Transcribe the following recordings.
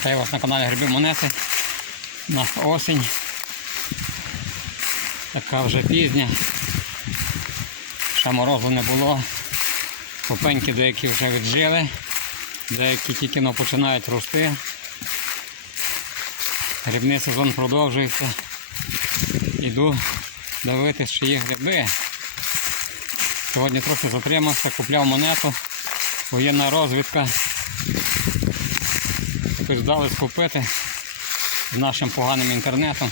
Вітаю вас на каналі Гриби Монети. У нас осінь. Така вже пізня. Ще морозу не було. Попеньки деякі вже віджили, деякі тільки но починають рости. Грибний сезон продовжується. Іду дивитись, чи є гриби. Сьогодні трохи затримався, купляв монету. Воєнна розвідка. Хоч вдалося купити з нашим поганим інтернетом.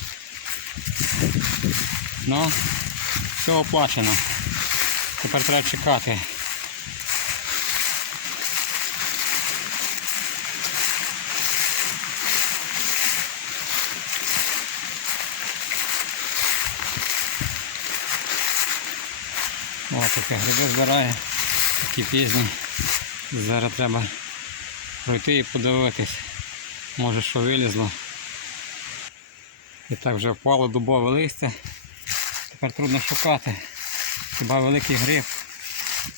Ну, все оплачено. Тепер треба чекати. О, таке гриби збирає, такі пізні. Зараз треба пройти і подивитись. Може що вилізло. І так вже впало дубове листя. Тепер трудно шукати. Хіба великий гриб.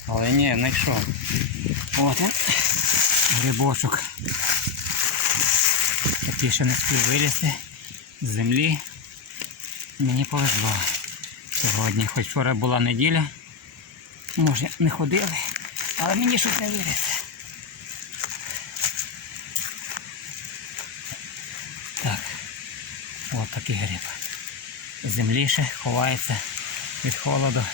Але ні, знайшов. От він. Грибочок. Такий ще не спів вилізти з землі. Мені повезло. Сьогодні, хоч вчора була неділя. Може не ходили, але мені щось не вилізти. От такий гриб. З землі ще ховається від холоду.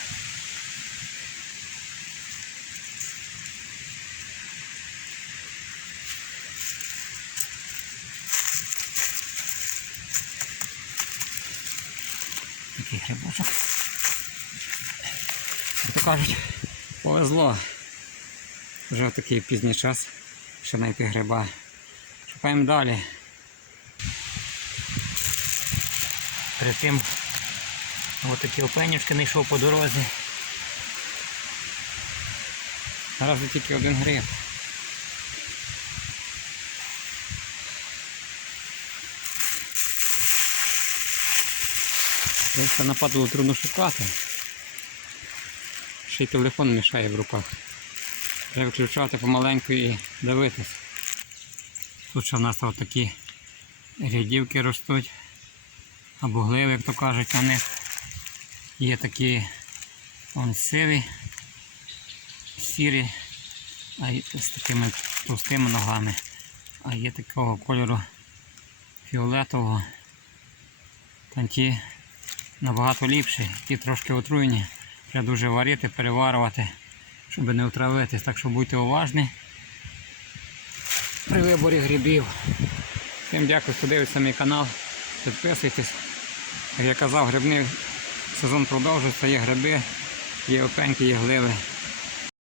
Такий грибочок. Як кажуть, повезло. Вже в такий пізній час ще знайти гриба. Шукаємо далі. Перед тим ось такі опенюшки знайшов по дорозі. Наразі тільки один гриб. Це нападало трудно шукати. Ще й телефон мішає в руках. Треба включати помаленьку і дивитись. Тут ще в нас такі рядівки ростуть або гливи, як то кажуть на них. Є такі он сиві, сірі, а з такими товстими ногами. А є такого кольору фіолетового. Там ті набагато ліпші, ті трошки отруєні. Треба дуже варити, переварувати, щоб не отравитись. Так що будьте уважні при виборі грибів. Всім дякую, хто дивиться мій канал. Підписуйтесь. Як я казав, грибний сезон продовжується, є гриби, є опеньки, є гливи.